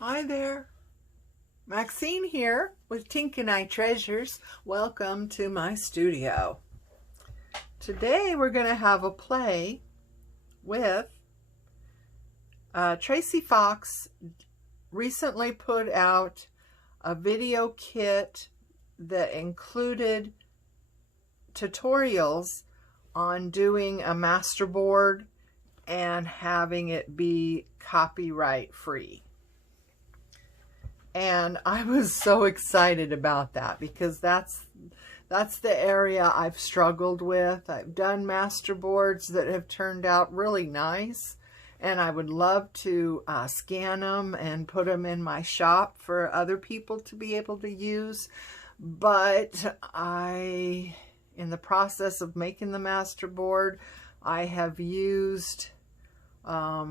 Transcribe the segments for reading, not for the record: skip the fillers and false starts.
Hi there, Maxine here with Tink and I Treasures. Welcome to my studio. Today we're going to have a play with Tracie Fox. Recently put out a video kit that included tutorials on doing a masterboard and having it be copyright free. And I was so excited about that because that's the area I've struggled with. I've done masterboards that have turned out really nice, and I would love to scan them and put them in my shop for other people to be able to use. But in the process of making the masterboard, I have used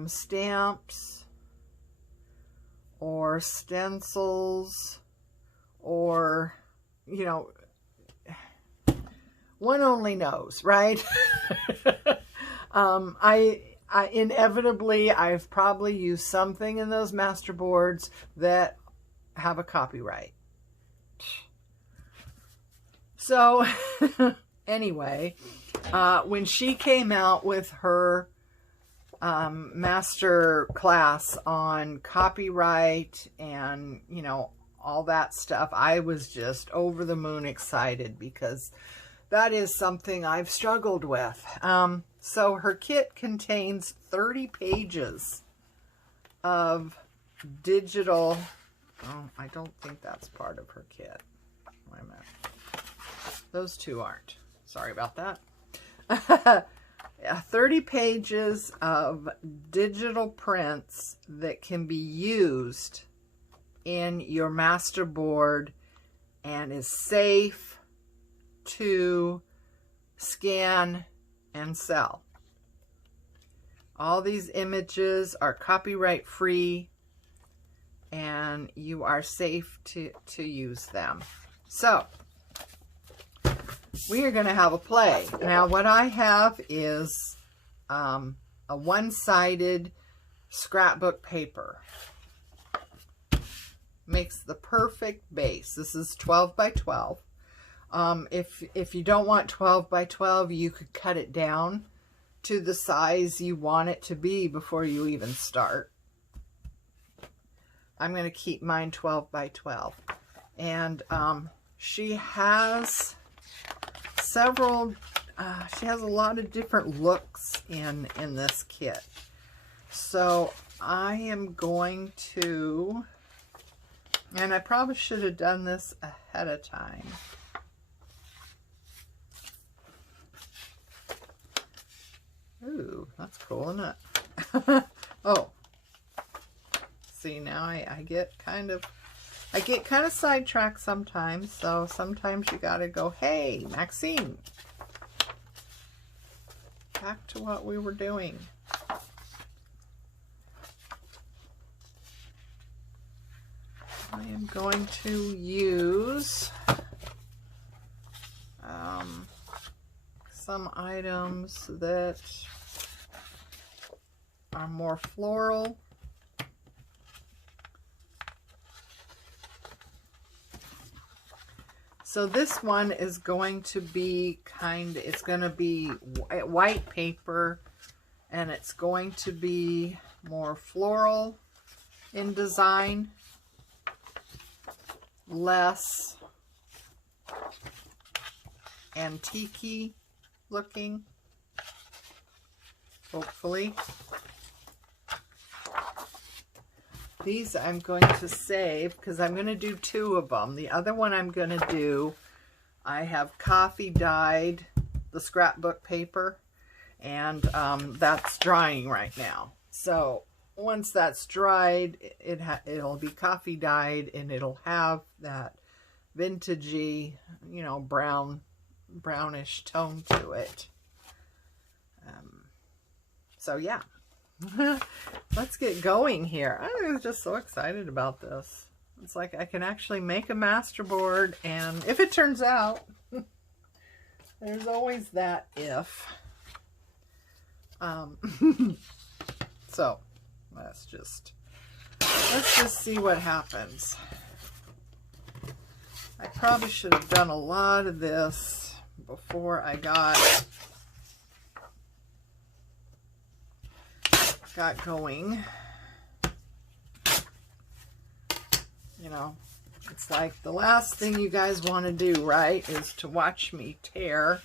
stamps or stencils, or, you know, one only knows, right? I inevitably, I've probably used something in those masterboards that have a copyright. So anyway, when she came out with her master class on copyright and, you know, all that stuff, I was just over the moon excited because that is something I've struggled with. So her kit contains 30 pages of digital. Oh, I don't think that's part of her kit. Wait a minute. Those two aren't. Sorry about that. 30 pages of digital prints that can be used in your masterboard and is safe to scan and sell. All these images are copyright free and you are safe to use them. So we are going to have a play. Now, what I have is a one-sided scrapbook paper. Makes the perfect base. This is 12 by 12. If you don't want 12 by 12, you could cut it down to the size you want it to be before you even start. I'm going to keep mine 12 by 12. And she has several, she has a lot of different looks in this kit. So I am going to, and I probably should have done this ahead of time. Ooh, that's cool, isn't it? Oh, see, now I get kind of sidetracked sometimes, so sometimes you gotta go, hey, Maxine, back to what we were doing. I am going to use some items that are more floral. So this one is going to be it's going to be white paper, and it's going to be more floral in design, less antique-y looking, hopefully. These I'm going to save because I'm going to do two of them. The other one I'm going to do, I have coffee dyed the scrapbook paper, and that's drying right now. So once that's dried, it'll be coffee dyed, and it'll have that vintagey, you know, brownish tone to it. So yeah. Let's get going here. I was just so excited about this. It's like I can actually make a masterboard, and if it turns out, there's always that if. So let's just let's just see what happens. I probably should have done a lot of this before I got going. You know, it's like the last thing you guys want to do, right, is to watch me tear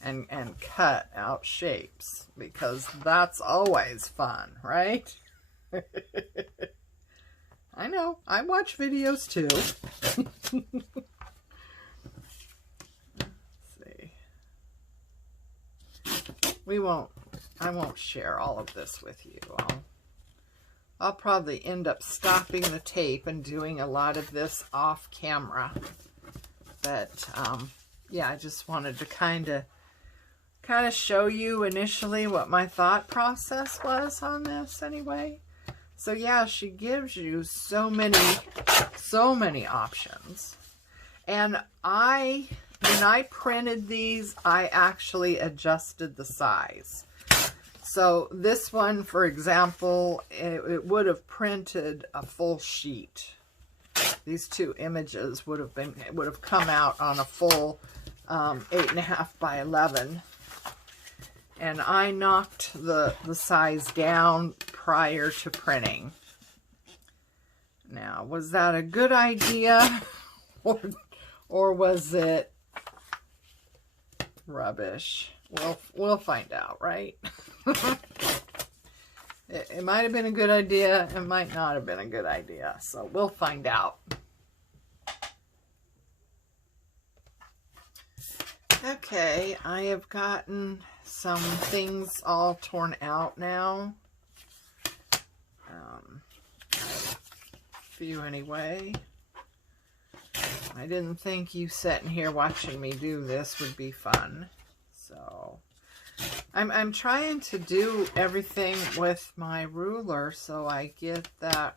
and cut out shapes, because that's always fun, right? I know, I watch videos too. I won't share all of this with you. I'll probably end up stopping the tape and doing a lot of this off camera. But yeah, I just wanted to kind of show you initially what my thought process was on this anyway. So yeah, she gives you so many options. And when I printed these, I actually adjusted the size. So this one, for example, it would have printed a full sheet. These two images would have come out on a full 8.5 by 11. And I knocked the size down prior to printing. Now, was that a good idea? Or was it rubbish? We'll find out, right? It might have been a good idea. It might not have been a good idea. So we'll find out. Okay, I have gotten some things all torn out now. A few anyway. I didn't think you sitting here watching me do this would be fun. So I'm trying to do everything with my ruler so I get that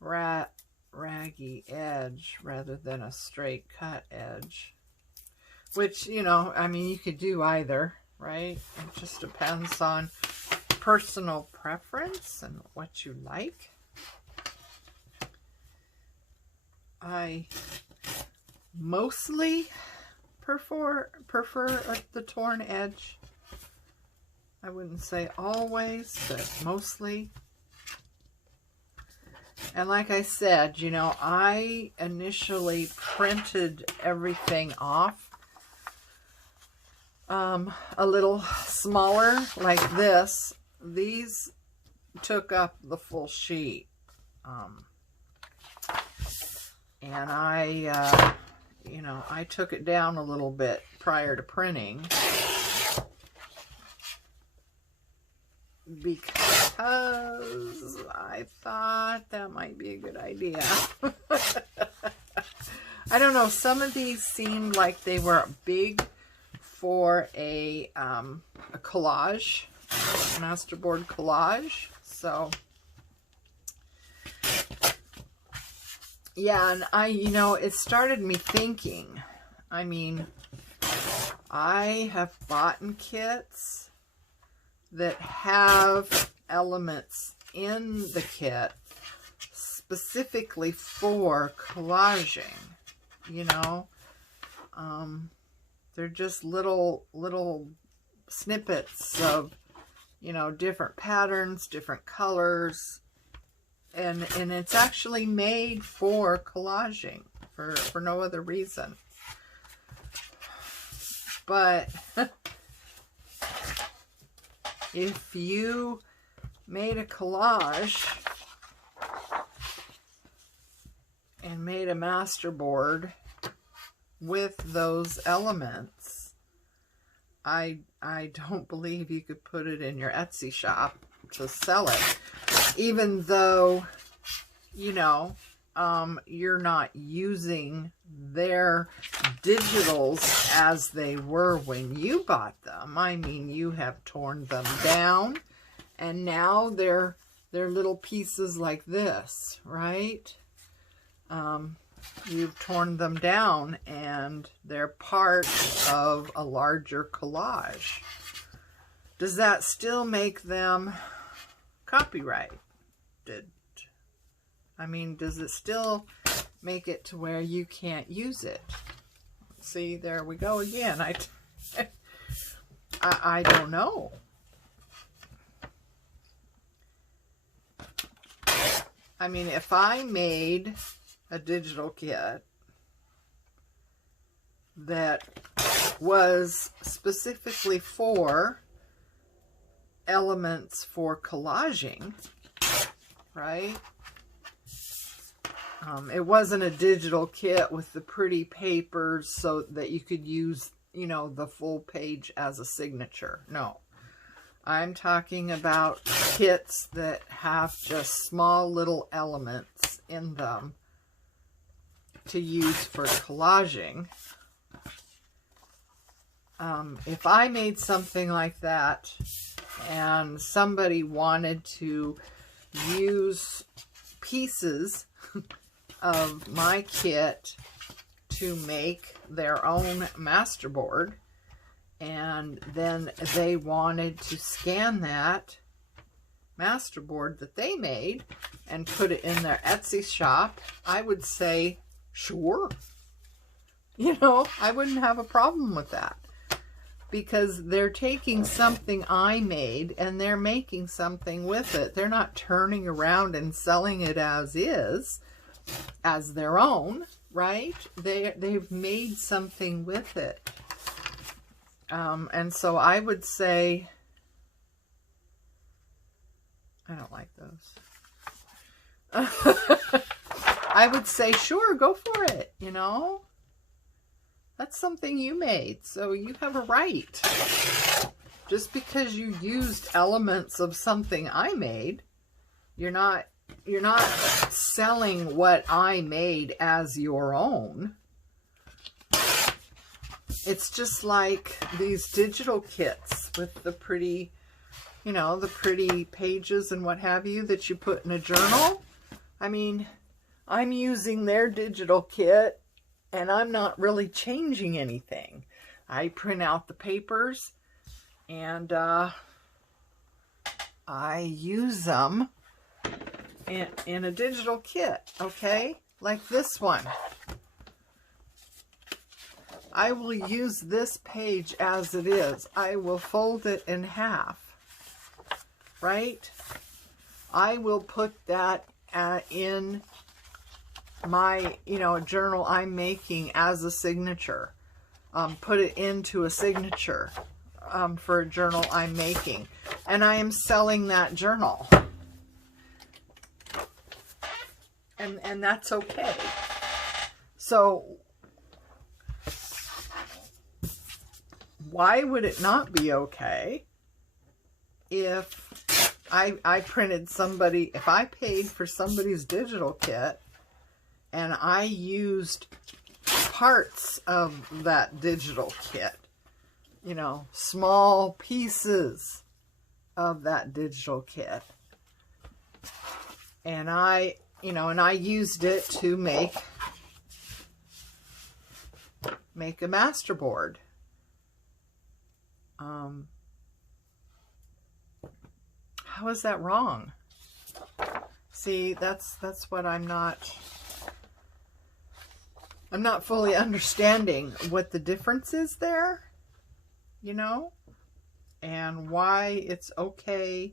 raggy edge rather than a straight cut edge. Which, you know, I mean, you could do either, right? It just depends on personal preference and what you like. I mostly prefer the torn edge. I wouldn't say always, but mostly. And like I said, you know, I initially printed everything off a little smaller like this. These took up the full sheet. And I, you know, I took it down a little bit prior to printing because I thought that might be a good idea. I don't know, some of these seemed like they were big for a collage, masterboard collage. So yeah, and you know, it started me thinking, I mean, I have bought kits that have elements in the kit specifically for collaging, you know. They're just little snippets of, you know, different patterns, different colors. And it's actually made for collaging, for no other reason. But if you made a collage and made a masterboard with those elements, I don't believe you could put it in your Etsy shop to sell it. Even though, you know, you're not using their digitals as they were when you bought them. I mean, you have torn them down, and now they're little pieces like this, right? You've torn them down, and they're part of a larger collage. Does that still make them copyright? corrupted? I mean, does it still make it to where you can't use it? See, there we go again. I don't know. I mean, if I made a digital kit that was specifically for elements for collaging, right? It wasn't a digital kit with the pretty papers so that you could use, you know, the full page as a signature. No. I'm talking about kits that have just small little elements in them to use for collaging. If I made something like that and somebody wanted to use pieces of my kit to make their own masterboard, and then they wanted to scan that masterboard that they made and put it in their Etsy shop, I would say, sure. You know, I wouldn't have a problem with that. Because they're taking something I made and they're making something with it. They're not turning around and selling it as is, as their own, right? They've made something with it. And so I would say, I don't like those. I would say, sure, go for it, you know? That's something you made, so you have a right. Just because you used elements of something I made, you're not selling what I made as your own. It's just like these digital kits with the pretty, you know, the pretty pages and what have you that you put in a journal. I mean, I'm using their digital kit and I'm not really changing anything. I print out the papers and I use them in a digital kit, okay? Like this one. I will use this page as it is. I will fold it in half, right? I will put that in my, you know, journal I'm making as a signature. Put it into a signature for a journal I'm making. And I am selling that journal. And that's okay. So why would it not be okay if I printed somebody, if I paid for somebody's digital kit and I used parts of that digital kit, you know, small pieces of that digital kit, and I used it to make a masterboard. How is that wrong? See, that's what I'm not fully understanding what the difference is there, you know, and why it's okay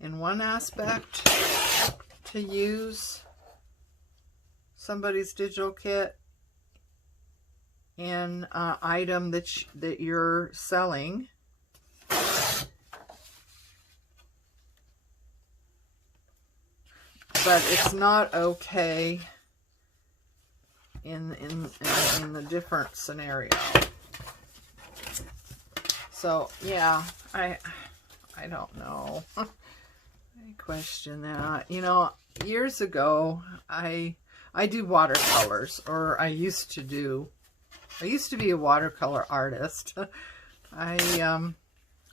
in one aspect to use somebody's digital kit in an item that you're selling, but it's not okay in the different scenario. So yeah, I don't know. I question that. You know, years ago I do watercolors, or I used to be a watercolor artist. I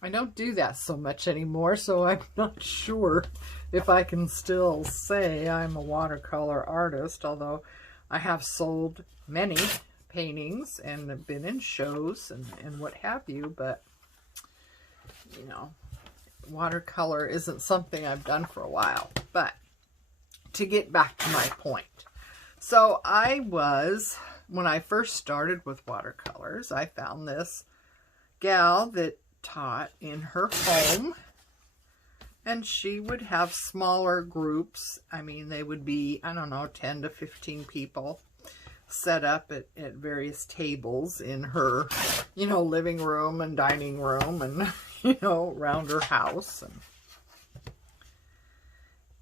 don't do that so much anymore, so I'm not sure if I can still say I'm a watercolor artist, although I have sold many paintings and have been in shows and what have you, but, you know, watercolor isn't something I've done for a while. But to get back to my point. So when I first started with watercolors, I found this gal that taught in her home, and she would have smaller groups. I mean, they would be, I don't know, 10 to 15 people set up at various tables in her, living room and dining room and, around her house.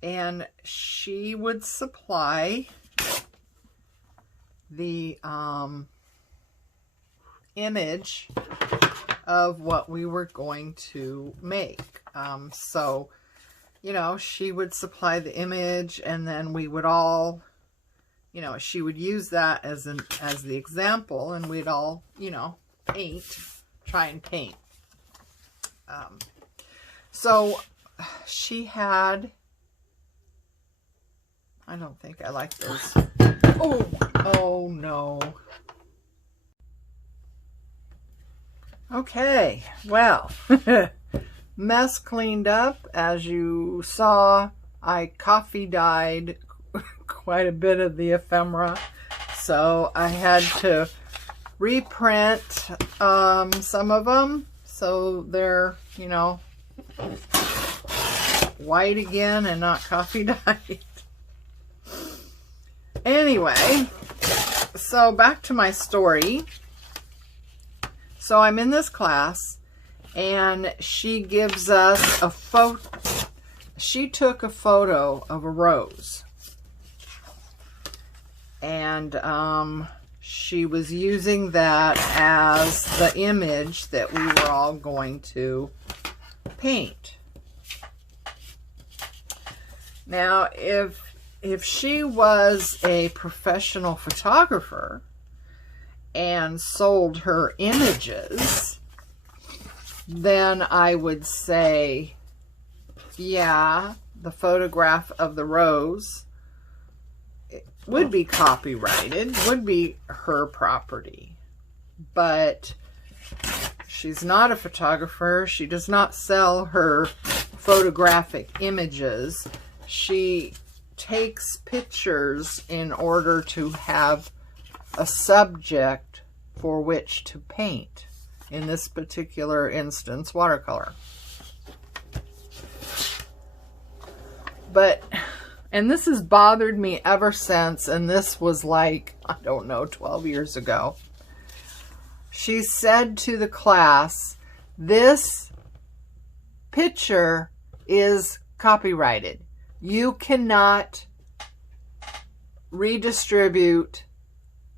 And she would supply the image of what we were going to make. So, she would supply the image, and then we would all, she would use that as the example, and we'd all, try and paint. So she had, I don't think I like those. Oh no. Okay, well, mess cleaned up. As you saw, I coffee dyed quite a bit of the ephemera, so I had to reprint some of them so they're, white again and not coffee dyed. Anyway, so back to my story. So I'm in this class, and she gives us a photo. She took a photo of a rose, and she was using that as the image that we were all going to paint. Now, if she was a professional photographer and sold her images, then I would say, yeah, the photograph of the rose would be copyrighted, would be her property. But she's not a photographer. She does not sell her photographic images. She takes pictures in order to have a subject for which to paint. In this particular instance, watercolor. And this has bothered me ever since, and this was like, I don't know, 12 years ago. She said to the class, this picture is copyrighted. You cannot redistribute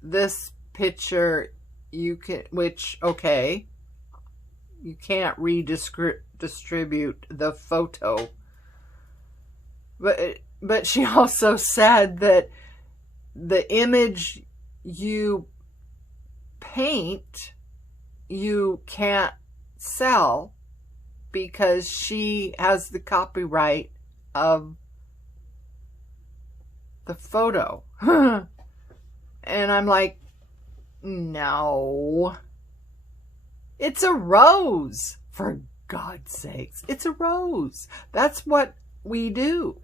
this picture. You can't redistribute the photo. But she also said that the image you paint, you can't sell because she has the copyright of the photo. And I'm like, no. It's a rose, for God's sakes. It's a rose. That's what we do.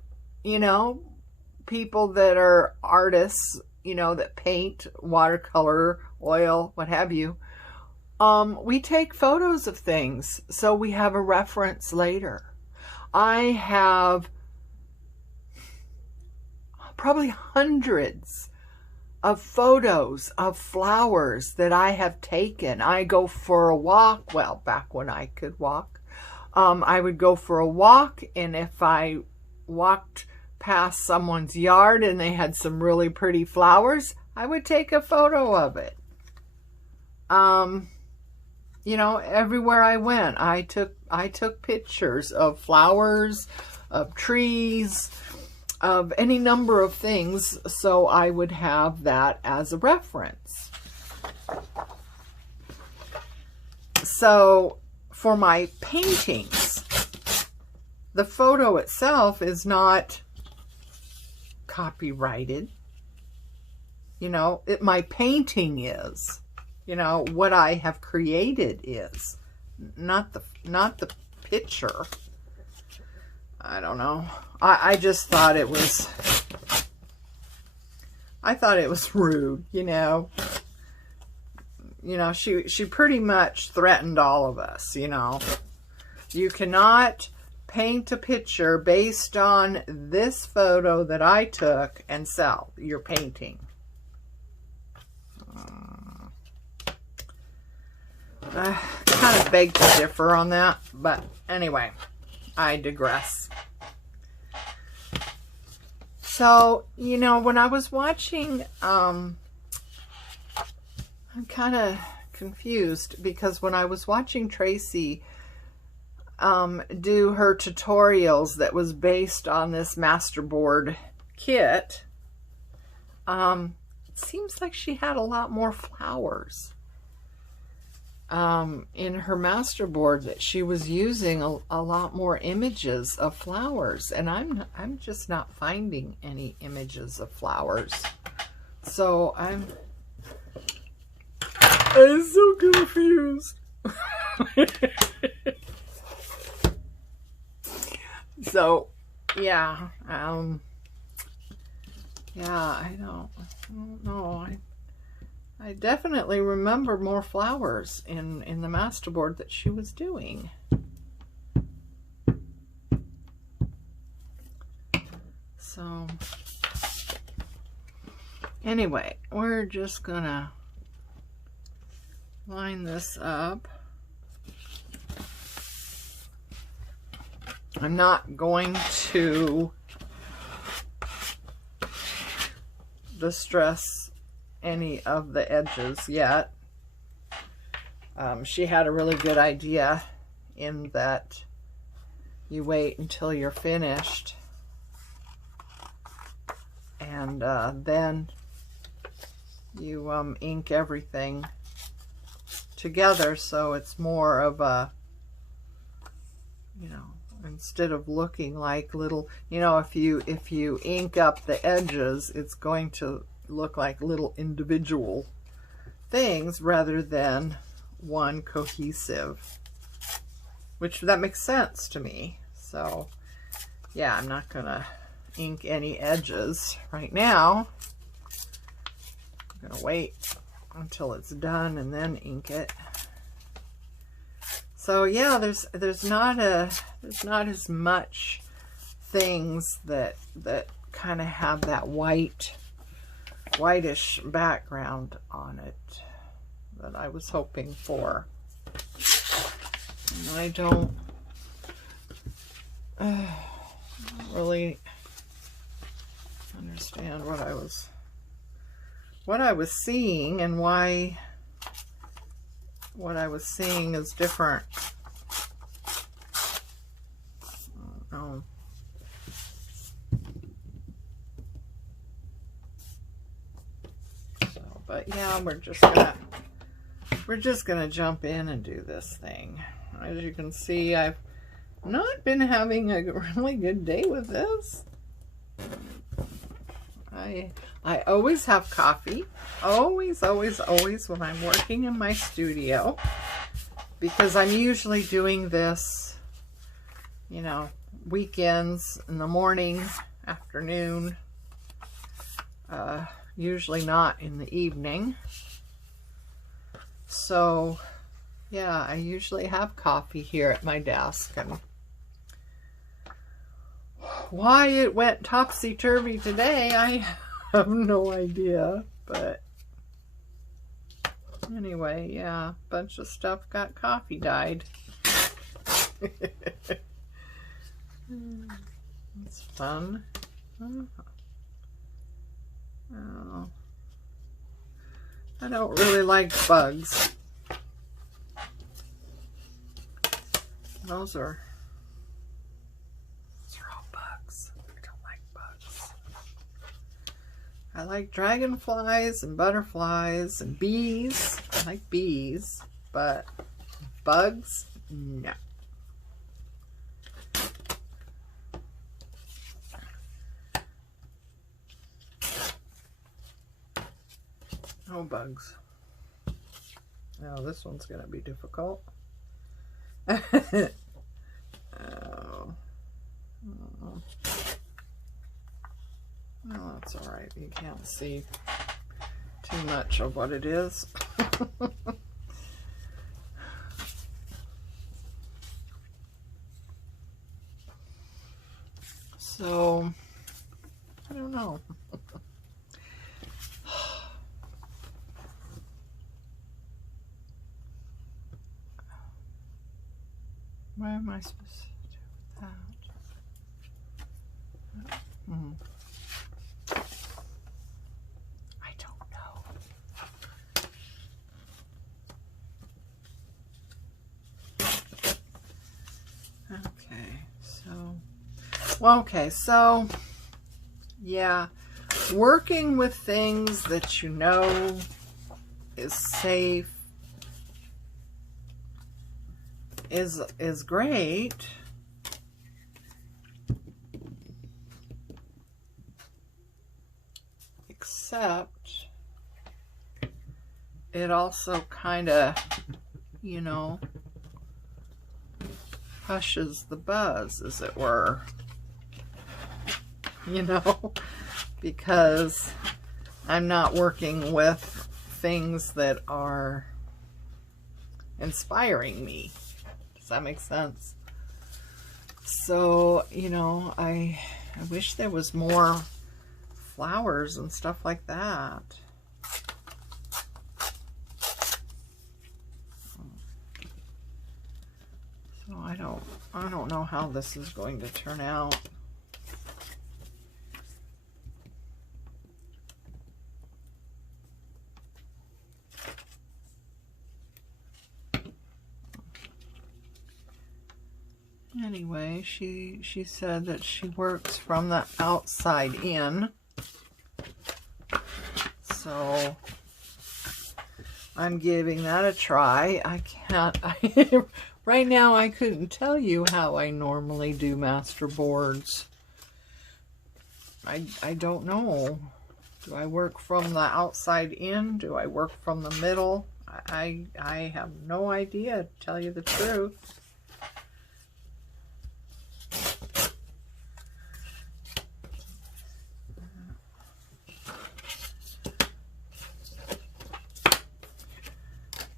People that are artists, that paint, watercolor, oil, what have you. We take photos of things so we have a reference later. I have probably hundreds of photos of flowers that I have taken. I go for a walk. Well, back when I could walk, I would go for a walk, and if I walked past someone's yard and they had some really pretty flowers, I would take a photo of it. Everywhere I went, I took pictures of flowers, of trees, of any number of things, so I would have that as a reference. So for my paintings, the photo itself is not copyrighted. My painting is. What I have created is. Not the picture. I don't know. I just thought it was I thought it was rude, you know. You know, she pretty much threatened all of us, you know. You cannot paint a picture based on this photo that I took and sell your painting. I kind of beg to differ on that, but anyway, I digress. So, you know, when I was watching, I'm kind of confused because when I was watching Tracie do her tutorials that was based on this masterboard kit, it seems like she had a lot more flowers in her masterboard, that she was using a lot more images of flowers, and I'm just not finding any images of flowers. So I'm so confused. So yeah, I don't know. I definitely remember more flowers in the masterboard that she was doing. So anyway, we're just gonna line this up. I'm not going to distress any of the edges yet. She had a really good idea in that you wait until you're finished and then you ink everything together, so it's more of a, you know, instead of looking like little, you know, if you ink up the edges, it's going to look like little individual things rather than one cohesive, which that makes sense to me. So yeah, I'm not gonna ink any edges right now. I'm gonna wait until it's done and then ink it. So yeah, there's not as much things that kind of have that whitish background on it that I was hoping for. And I don't really understand what I was seeing and why what I was seeing is different. I don't know. So, but yeah, we're just gonna jump in and do this thing. As you can see, I've not been having a really good day with this. I always have coffee, always when I'm working in my studio, because I'm usually doing this, you know, weekends in the morning, afternoon, usually not in the evening. So yeah, I usually have coffee here at my desk, and why it went topsy-turvy today, I have no idea. But anyway, yeah, a bunch of stuff got coffee dyed. It's fun. Oh, I don't really like bugs. Those are all bugs. I don't like bugs. I like dragonflies and butterflies and bees. I like bees, but bugs, no. No bugs. Now this one's gonna be difficult. Well, that's all right. You can't see too much of what it is. So, I don't know. What am I supposed to do with that? I don't know. Okay, so yeah, working with things that you know is safe is great. Except it also kind of, you know, hushes the buzz, as it were. You know, because I'm not working with things that are inspiring me. Does that make sense? So, you know, I wish there was more flowers and stuff like that. So I don't know how this is going to turn out. Anyway, she said that she works from the outside in. So I'm giving that a try. Right now I couldn't tell you how I normally do masterboards. I don't know. Do I work from the outside in? Do I work from the middle? I have no idea, to tell you the truth.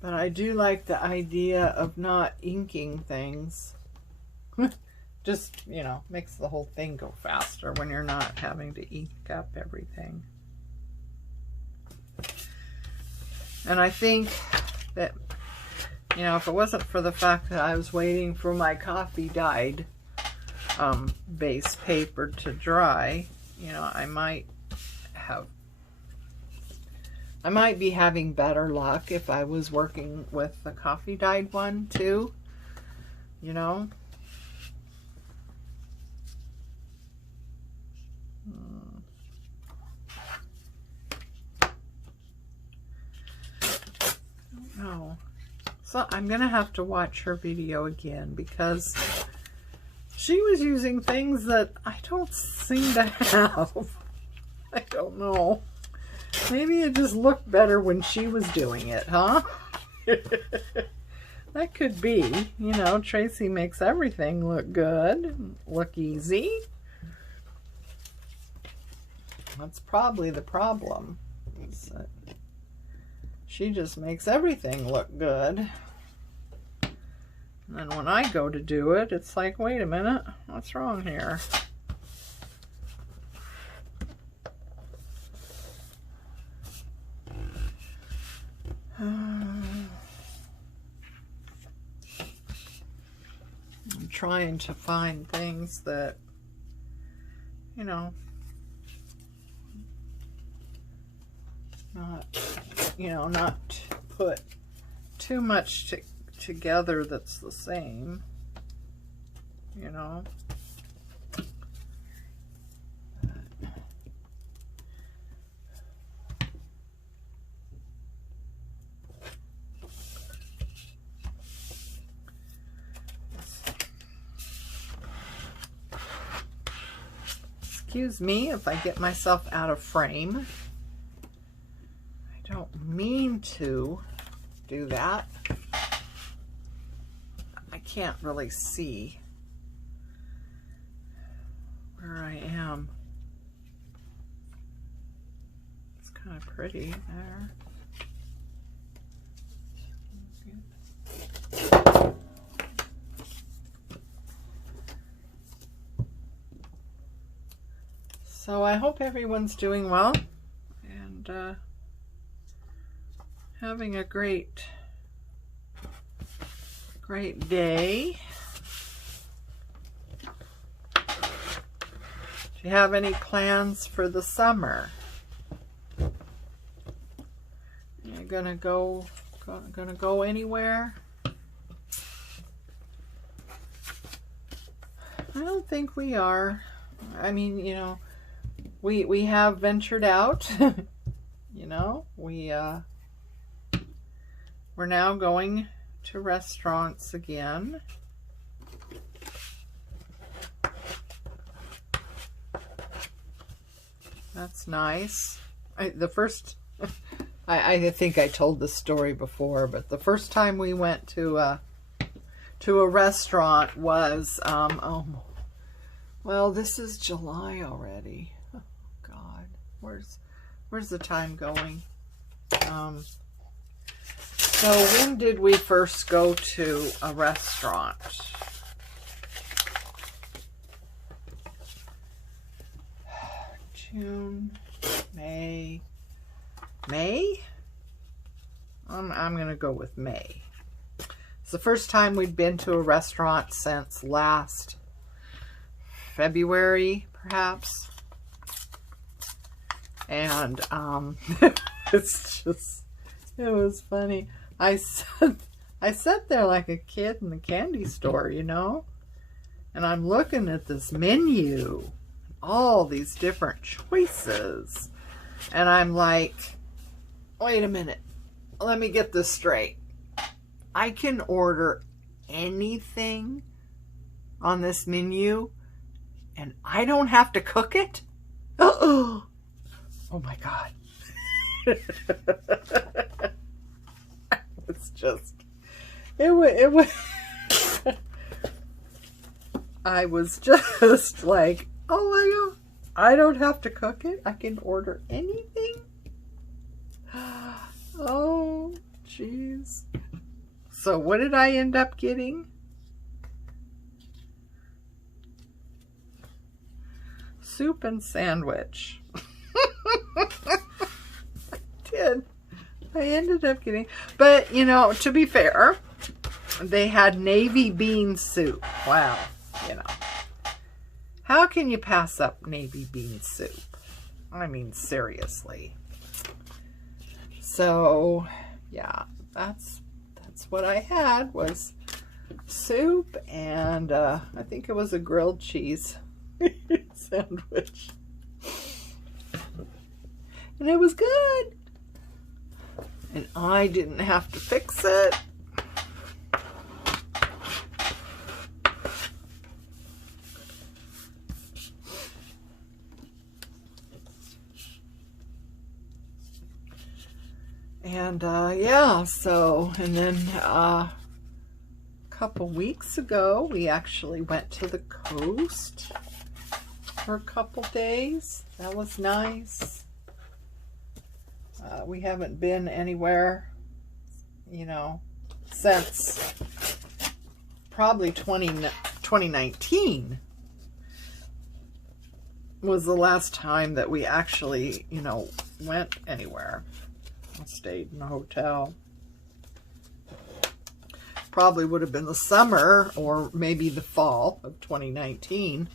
But I do like the idea of not inking things. Just, you know, makes the whole thing go faster when you're not having to ink up everything. And I think that, you know, if it wasn't for the fact that I was waiting for my coffee dyed base paper to dry, you know, I might be having better luck if I was working with the coffee dyed one too, you know. No. So I'm gonna have to watch her video again, because she was using things that I don't seem to have. I don't know. Maybe it just looked better when she was doing it, huh? That could be. You know, Tracie makes everything look good, look easy. That's probably the problem. Is that she just makes everything look good. And then when I go to do it, it's like, wait a minute, what's wrong here? I'm trying to find things that, you know, not put too much together that's the same, you know. Excuse me if I get myself out of frame. I don't mean to do that. I can't really see where I am. pretty there. So I hope everyone's doing well and having a great day. Do you have any plans for the summer? You're gonna go anywhere? I don't think we are. I mean, you know, we have ventured out. You know, we're now going to restaurants again. That's nice. I think I told this story before, but the first time we went to a restaurant was oh, well, this is July already. Oh God, where's the time going? So when did we first go to a restaurant? June, May. I'm gonna go with May. It's the first time we'd been to a restaurant since last February, perhaps. And it was funny. I sat there like a kid in the candy store, you know, and I'm looking at this menu, all these different choices, and I'm like, wait a minute, let me get this straight. I can order anything on this menu and I don't have to cook it? Oh my God. It was I was just like, oh my God, I don't have to cook it. I can order anything. Oh, jeez. So what did I end up getting? Soup and sandwich. I ended up getting, but you know, to be fair, they had navy bean soup. Wow, you know, how can you pass up navy bean soup? I mean, seriously. So yeah, that's what I had, was soup and I think it was a grilled cheese sandwich, and it was good. And I didn't have to fix it. And yeah, so, and then a couple weeks ago, we actually went to the coast for a couple days. That was nice. We haven't been anywhere, you know, since probably 2019 was the last time that we actually, you know, went anywhere. I stayed in a hotel. Probably would have been the summer or maybe the fall of 2019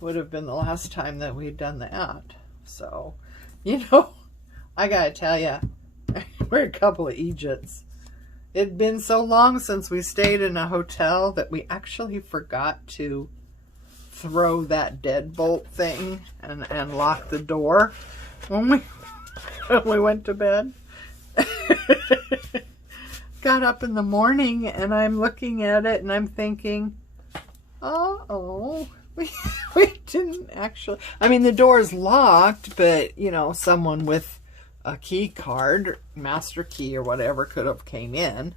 would have been the last time that we'd done that. So, you know, I gotta tell you, we're a couple of Egypts. It'd been so long since we stayed in a hotel that we actually forgot to throw that deadbolt thing and lock the door when we went to bed. Got up in the morning and I'm looking at it and I'm thinking, uh-oh. We didn't actually, I mean, the door's locked, but, you know, someone with a key card, master key or whatever, could have came in.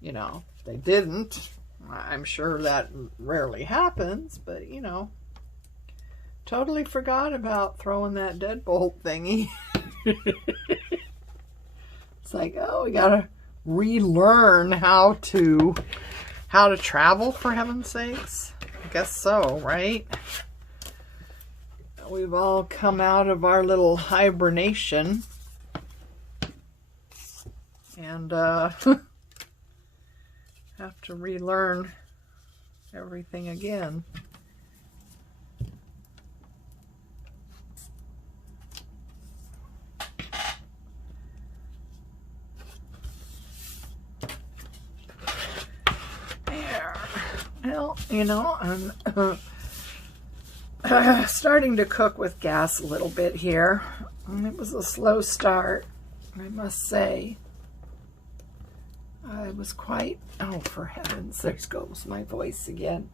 You know, they didn't. I'm sure that rarely happens, but, you know, Totally forgot about throwing that deadbolt thingy. It's like, oh, we gotta relearn how to travel, for heaven's sakes. I guess so, right? We've all come out of our little hibernation. And have to relearn everything again. There. Well, you know, I'm starting to cook with gas a little bit here. It was a slow start, I must say. I was quite, oh, for heavens, there goes my voice again.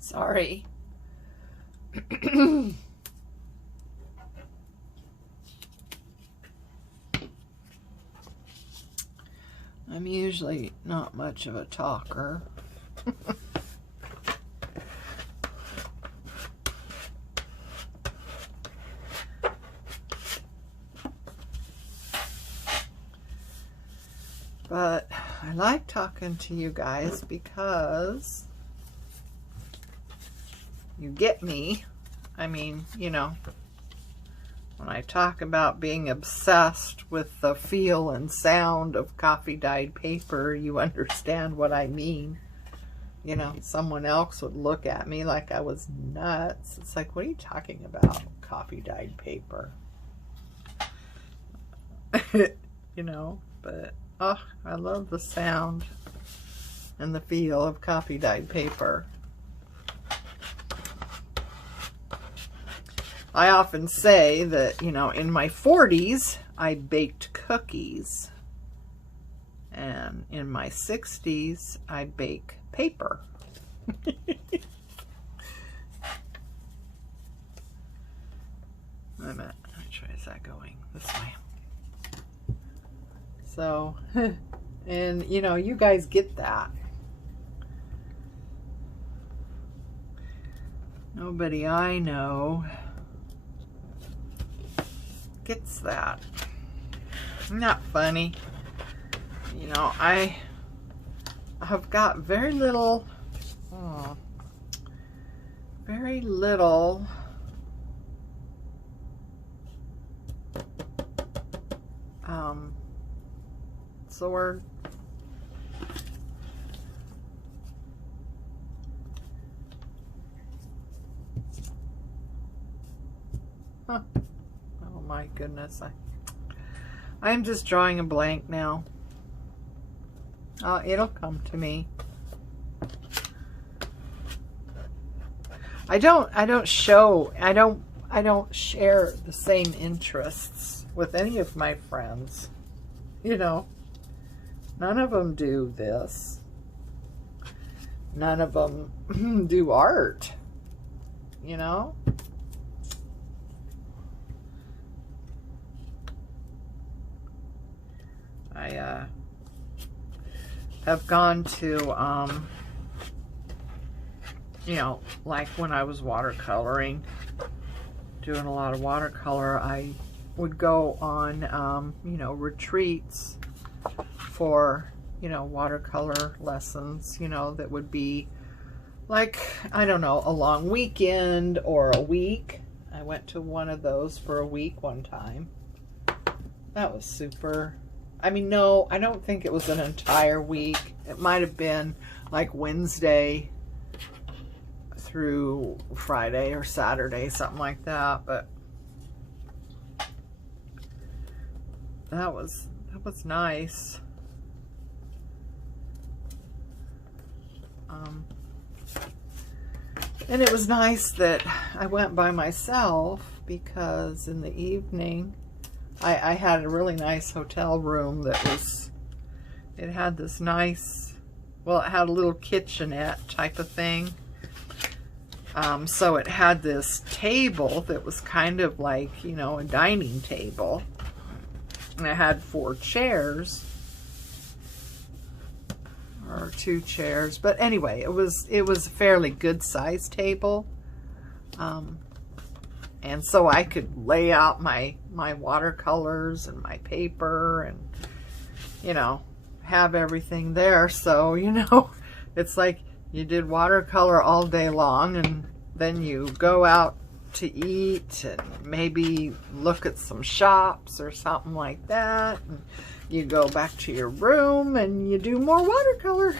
Sorry. I'm usually not much of a talker. But I like talking to you guys because you get me. I mean, you know, when I talk about being obsessed with the feel and sound of coffee dyed paper, you understand what I mean. You know, someone else would look at me like I was nuts. It's like, what are you talking about? Coffee dyed paper. You know, but oh, I love the sound and the feel of coffee dyed paper. I often say that, you know, in my 40s, I baked cookies. And in my 60s, I bake paper. Wait a minute. Which way is that going? This way. So, and, you know, you guys get that. Nobody I know gets that. Not funny. You know, I have got very little what's the word? Huh. Oh my goodness. I'm just drawing a blank now. It'll come to me. I don't share the same interests with any of my friends. You know, none of them do this. None of them do art. You know? I have gone to, you know, like when I was watercoloring, doing a lot of watercolor, I would go on, you know, retreats for, you know, watercolor lessons, you know, that would be like, I don't know, a long weekend or a week. I went to one of those for a week one time. That was super. I mean, no, I don't think it was an entire week. It might have been like Wednesday through Friday or Saturday, something like that. But that was nice. And it was nice that I went by myself because in the evening I had a really nice hotel room that was, it had this nice, well, it had a little kitchenette type of thing. So it had this table that was kind of like, you know, a dining table. And it had 4 chairs. Or 2 chairs. But anyway, it was a fairly good sized table. And so I could lay out my watercolors and my paper and, you know, have everything there. So, you know, it's like you did watercolor all day long, and then you go out to eat and maybe look at some shops or something like that. And you go back to your room and you do more watercolor.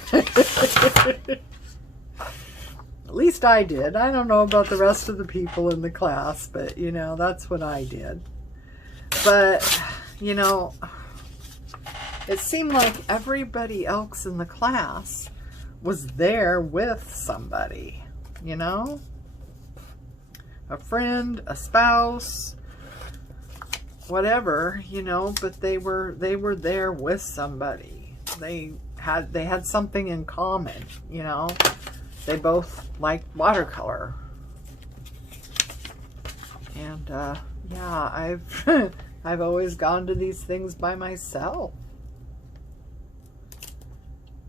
At least I did. I don't know about the rest of the people in the class, but, you know, that's what I did. But, you know, it seemed like everybody else in the class was there with somebody, you know? A friend, a spouse, whatever, you know, but they were there with somebody. They had something in common, you know. They both liked watercolor. And yeah, I've always gone to these things by myself.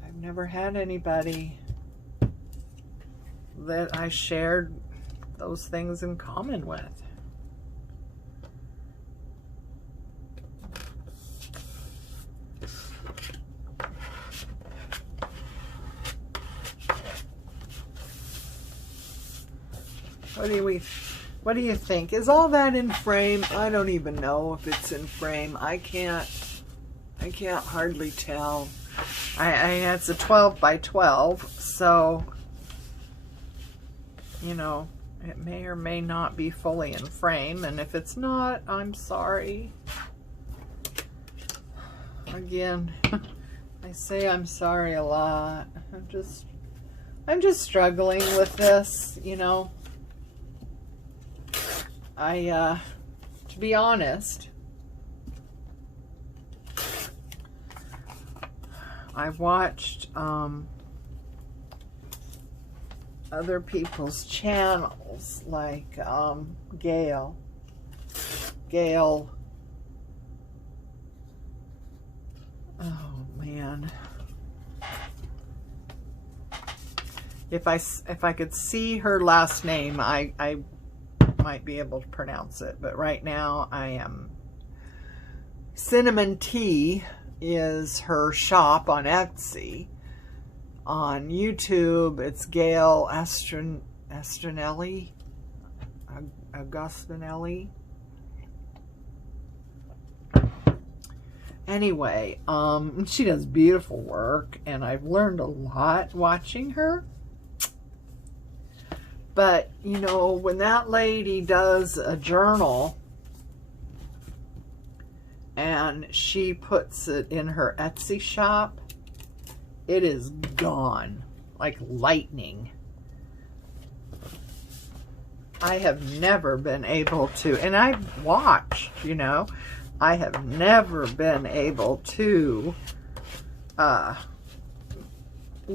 I've never had anybody that I shared those things in common with. What do you think? Is all that in frame? I don't even know if it's in frame. I can't hardly tell. It's a 12 by 12, so, you know, it may or may not be fully in frame, and if it's not, I'm sorry. Again, I say I'm sorry a lot. I'm just struggling with this, you know. To be honest, I've watched other people's channels, like Gayle. Oh man, if I could see her last name, I might be able to pronounce it, but right now I am. Cinnamon Tea is her shop on Etsy. On YouTube, it's Gayle Agostinelli. Anyway, she does beautiful work, and I've learned a lot watching her. But, you know, when that lady does a journal and she puts it in her Etsy shop, it is gone like lightning. I have never been able to, and I've watched, you know, I have never been able to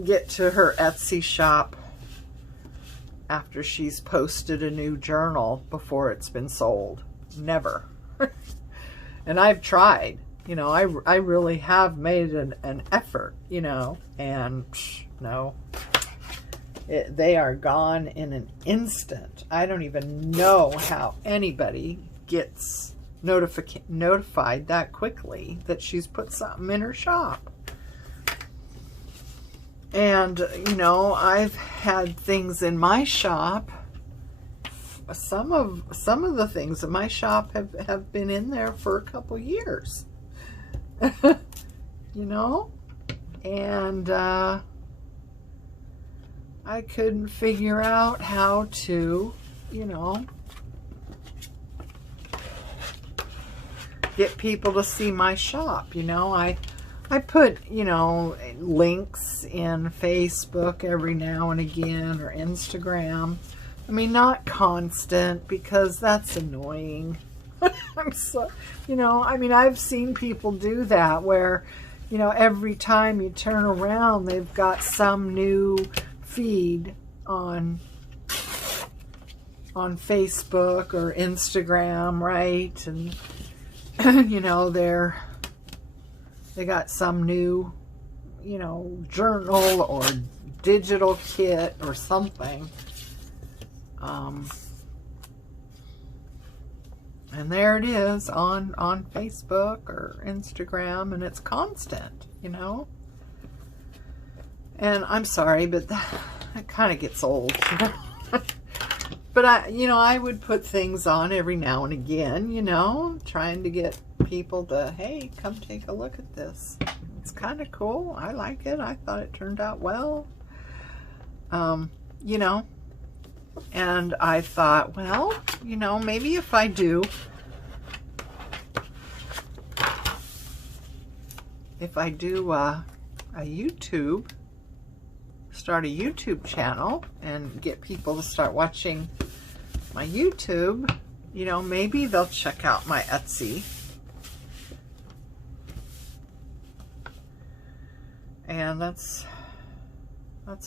get to her Etsy shop after she's posted a new journal before it's been sold. Never. And I've tried, you know, I really have made an effort, you know, and no, they are gone in an instant. I don't even know how anybody gets notified that quickly that she's put something in her shop. And, you know, I've had things in my shop. Some of the things in my shop have been in there for a couple years. You know? And I couldn't figure out how to, you know, get people to see my shop. You know, I put, you know, links in Facebook every now and again, or Instagram. I mean, not constant, because that's annoying. I'm so, you know, I mean, I've seen people do that where, you know, every time you turn around, they've got some new feed on Facebook or Instagram, right? And, you know, they got some new, you know, journal or digital kit or something. And there it is on Facebook or Instagram, and it's constant, you know. And I'm sorry, but that kind of gets old. But I would put things on every now and again, you know, trying to get people to, hey, come take a look at this. It's kind of cool. I like it. I thought it turned out well. You know, and I thought, well, you know, maybe if I do a YouTube, start a YouTube channel and get people to start watching my YouTube, you know, maybe they'll check out my Etsy. And that's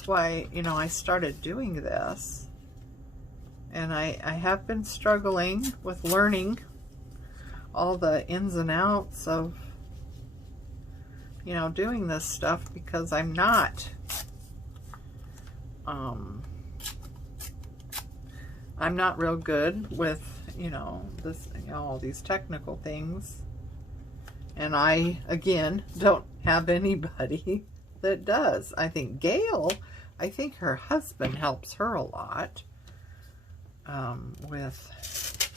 why, you know, I started doing this. And I have been struggling with learning all the ins and outs of, you know, doing this stuff, because I'm not real good with, you know, this, you know, all these technical things. And I, again, don't have anybody that does. I think Gayle, I think her husband helps her a lot with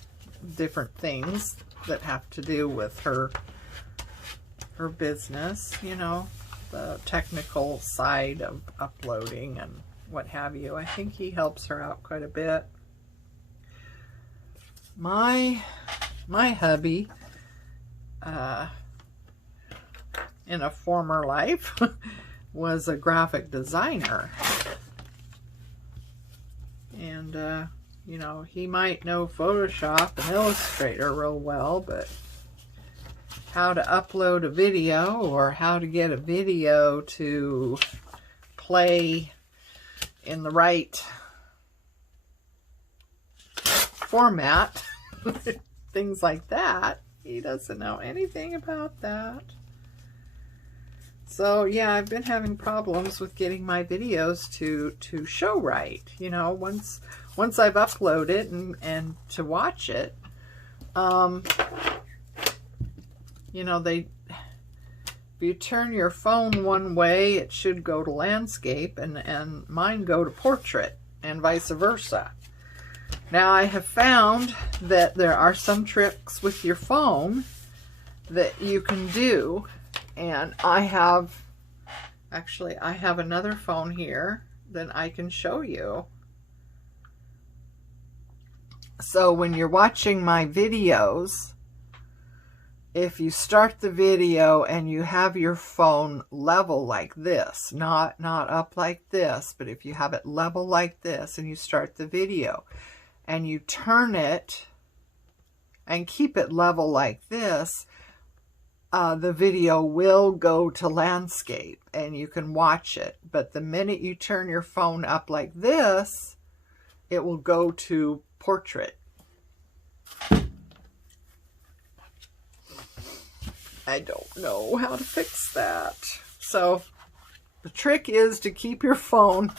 different things that have to do with her business, you know, the technical side of uploading and what have you. I think he helps her out quite a bit. My hubby, in a former life, was a graphic designer. And, you know, he might know Photoshop and Illustrator real well, but how to upload a video or how to get a video to play in the right format, things like that, he doesn't know anything about that. So yeah, I've been having problems with getting my videos to show right. You know, once I've uploaded and to watch it, you know, if you turn your phone one way, it should go to landscape, and mine go to portrait, and vice versa. Now, I have found that there are some tricks with your phone that you can do, and I have another phone here that I can show you. So when you're watching my videos, if you start the video and you have your phone level like this, not up like this, but if you have it level like this and you start the video and you turn it and keep it level like this, the video will go to landscape and you can watch it. But the minute you turn your phone up like this, it will go to portrait. I don't know how to fix that. So the trick is to keep your phone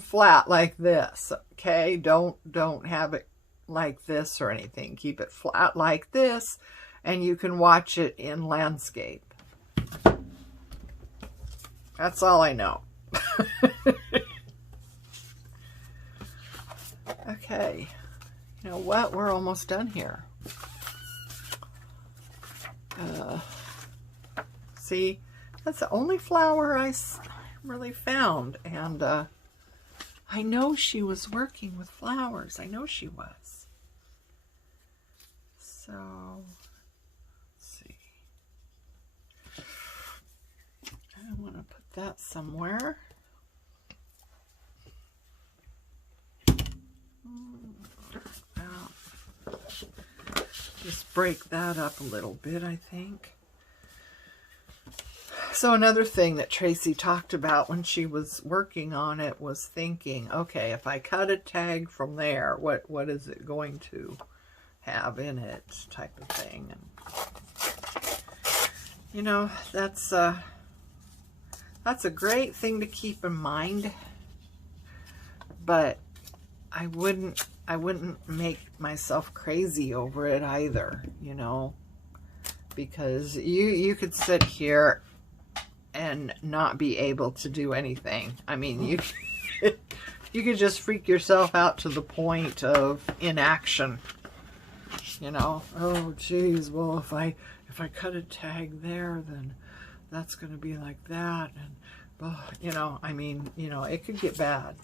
flat like this. Okay, don't have it like this or anything. Keep it flat like this, and you can watch it in landscape. That's all I know. Okay, you know what? We're almost done here. See, that's the only flower I really found, and I know she was working with flowers. I know she was. So, let's see. I want to put that somewhere. Just break that up a little bit, I think. So another thing that Tracie talked about when she was working on it was thinking, okay, if I cut a tag from there, what is it going to have in it, type of thing. And you know, that's a great thing to keep in mind, but I wouldn't I wouldn't make myself crazy over it either, you know, because you could sit here and not be able to do anything. I mean, you could just freak yourself out to the point of inaction, you know. Oh geez, well, if I cut a tag there, then that's going to be like that, and oh, you know, I mean, you know, it could get bad.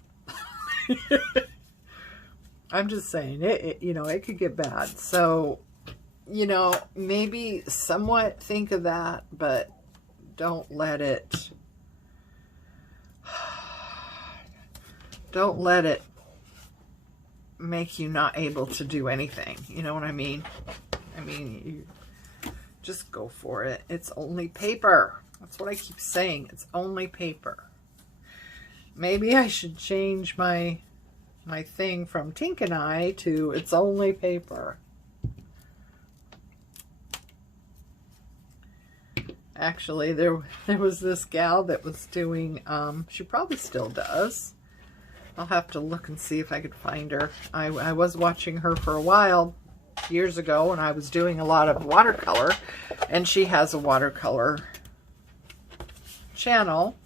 I'm just saying, you know, it could get bad. So, you know, maybe somewhat think of that, but don't let it make you not able to do anything. You know what I mean? I mean, you just go for it. It's only paper. That's what I keep saying. It's only paper. Maybe I should change my thing from Tink and I to it's only paper. Actually, there was this gal that was doing, she probably still does. I'll have to look and see if I could find her. I was watching her for a while, years ago, and I was doing a lot of watercolor, and she has a watercolor channel,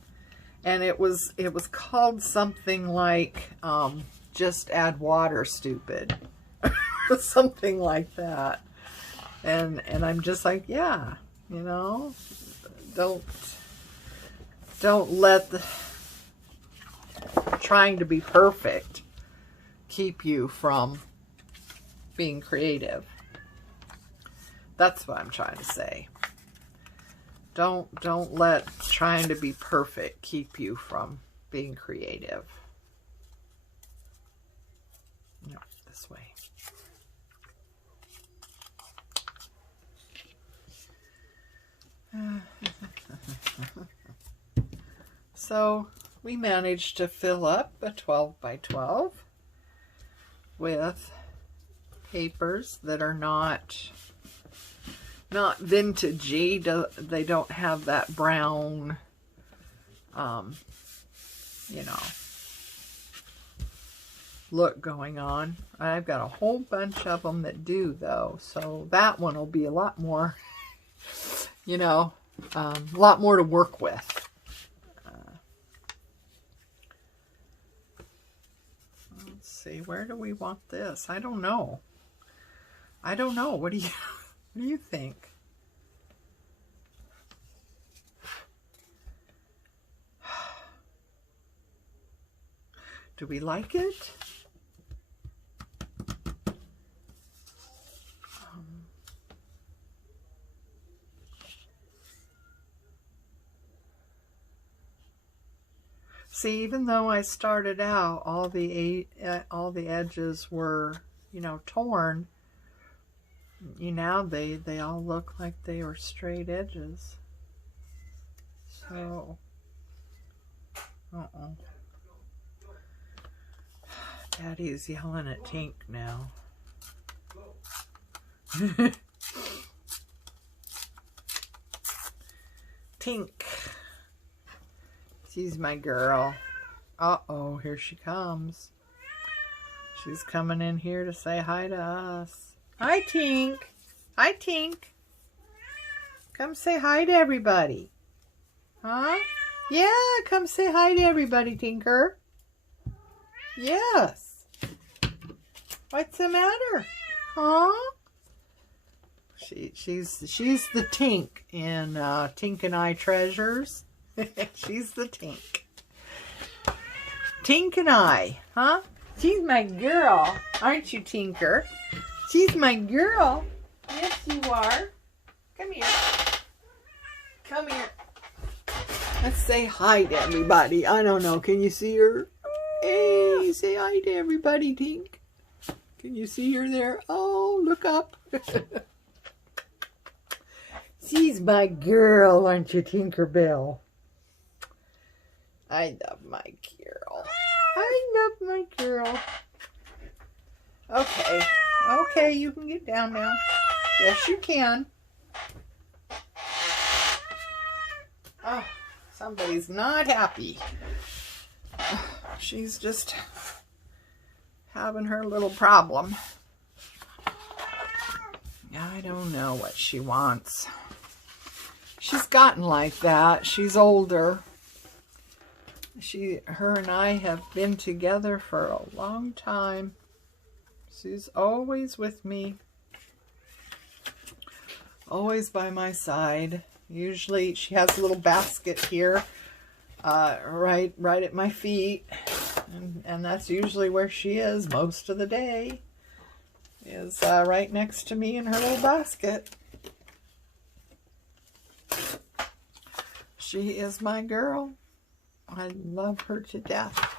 and it was called something like, just add water, stupid. Something like that. And I'm just like, yeah, you know, don't let the trying to be perfect keep you from being creative. That's what I'm trying to say. Don't let trying to be perfect keep you from being creative. No, this way. So we managed to fill up a 12 by 12 with papers that are not vintagey. They don't have that brown, you know, look going on. I've got a whole bunch of them that do, though, so that one will be a lot more, you know, a lot more to work with. Let's see, where do we want this? I don't know. What do you think? Do we like it? See, even though I started out, all the edges were, you know, torn. Now they all look like they were straight edges. So, Daddy's yelling at Tink now. Tink. She's my girl. Uh-oh, here she comes. She's coming in here to say hi to us. Hi, Tink. Hi, Tink. Come say hi to everybody. Huh? Yeah, come say hi to everybody, Tinker. Yes. What's the matter? Huh? She's the Tink in Tink and I Treasures. She's the Tink. Tink and I, huh? She's my girl, aren't you, Tinker? She's my girl. Yes, you are. Come here. Come here. Let's say hi to everybody. I don't know. Can you see her? Hey, say hi to everybody, Tink. Can you see her there? Oh, look up. She's my girl, aren't you, Tinkerbell? I love my girl. I love my girl. Okay. Okay, you can get down now. Yes, you can. Oh, somebody's not happy. She's just having her little problem. I don't know what she wants. She's gotten like that. She's older. Her and I have been together for a long time. She's always with me. Always by my side. Usually she has a little basket here, right at my feet. And that's usually where she is most of the day. Is right next to me in her little basket. She is my girl. I love her to death.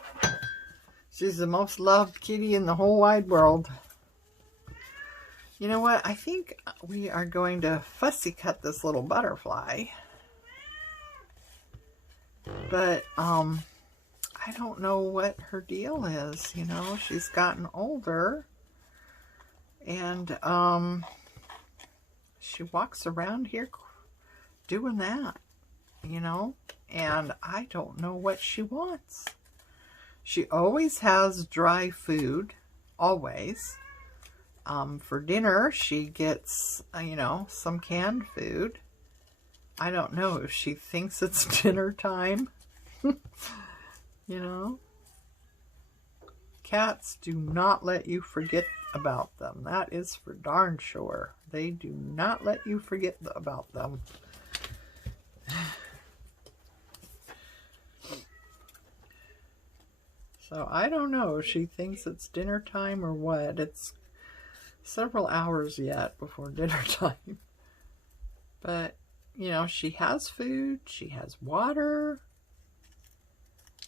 She's the most loved kitty in the whole wide world. You know what? I think we are going to fussy cut this little butterfly. But I don't know what her deal is. You know, she's gotten older. And she walks around here doing that, you know, and I don't know what she wants. She always has dry food, always. For dinner, she gets, you know, some canned food. I don't know if she thinks it's dinner time, you know. Cats do not let you forget about them. That is for darn sure. They do not let you forget about them. So I don't know if she thinks it's dinner time or what. It's several hours yet before dinner time. But, you know, she has food. She has water.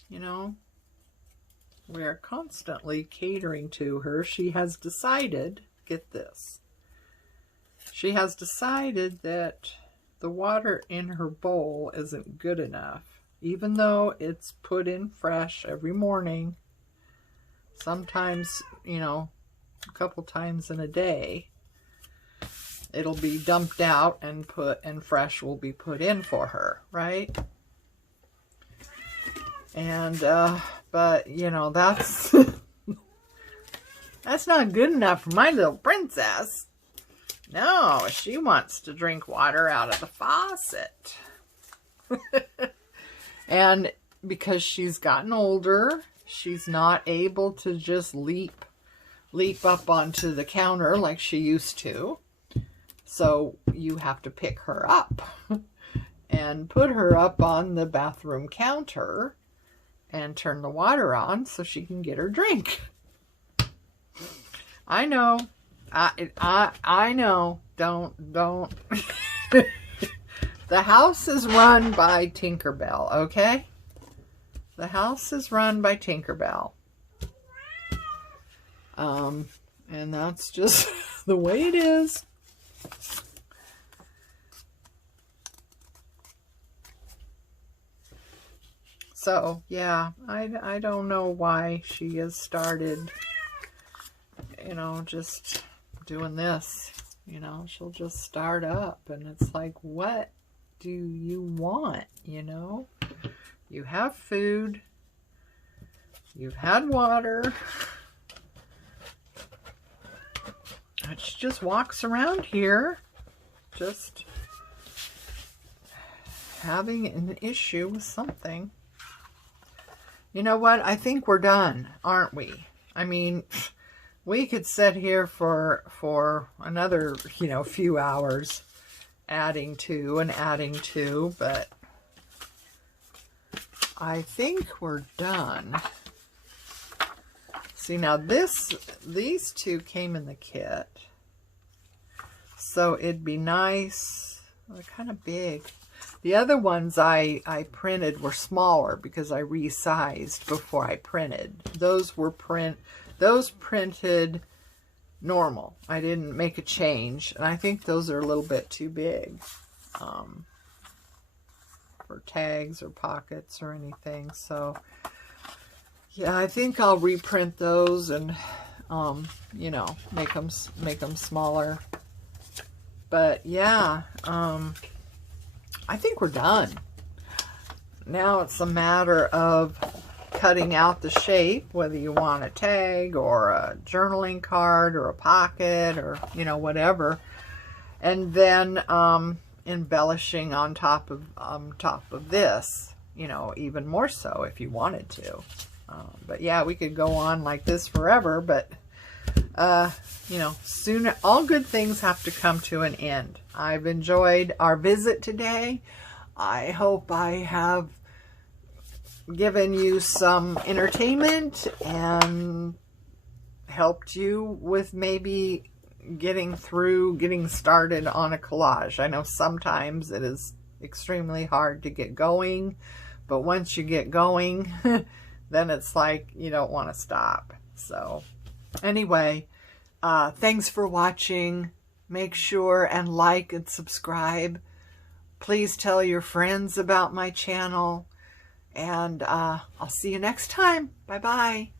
You know. We are constantly catering to her. She has decided, get this, she has decided that the water in her bowl isn't good enough. Even though it's put in fresh every morning, sometimes, you know, a couple times in a day, it'll be dumped out and fresh will be put in for her, right? And, but, you know, that's not good enough for my little princess. No, she wants to drink water out of the faucet. And because she's gotten older, she's not able to just leap up onto the counter like she used to. So you have to pick her up and put her up on the bathroom counter and turn the water on so she can get her drink. I know. I know. Don't. The house is run by Tinkerbell, okay? The house is run by Tinkerbell. And that's just the way it is. So, yeah, I don't know why she has started, you know, just doing this. You know, she'll just start up, and it's like, what do you want, you know? You have food. You've had water. And she just walks around here, just having an issue with something. You know what? I think we're done, aren't we? I mean, we could sit here for another, you know, few hours adding to, but I think we're done. See, now these two came in the kit. So it'd be nice. They're kind of big. The other ones I printed were smaller because I resized before I printed. Those printed normal. I didn't make a change, and I think those are a little bit too big for tags or pockets or anything. So yeah, I think I'll reprint those and you know, make them smaller. But yeah, I think we're done. Now it's a matter of cutting out the shape, whether you want a tag or a journaling card or a pocket or, you know, whatever. And then embellishing on top of this, you know, even more so if you wanted to. But yeah, we could go on like this forever, but you know, soon all good things have to come to an end. I've enjoyed our visit today. I hope I have given you some entertainment and helped you with maybe getting started on a collage. I know sometimes it is extremely hard to get going, but once you get going, then it's like you don't want to stop. So anyway, thanks for watching. Make sure and like and subscribe. Please tell your friends about my channel. And I'll see you next time. Bye-bye.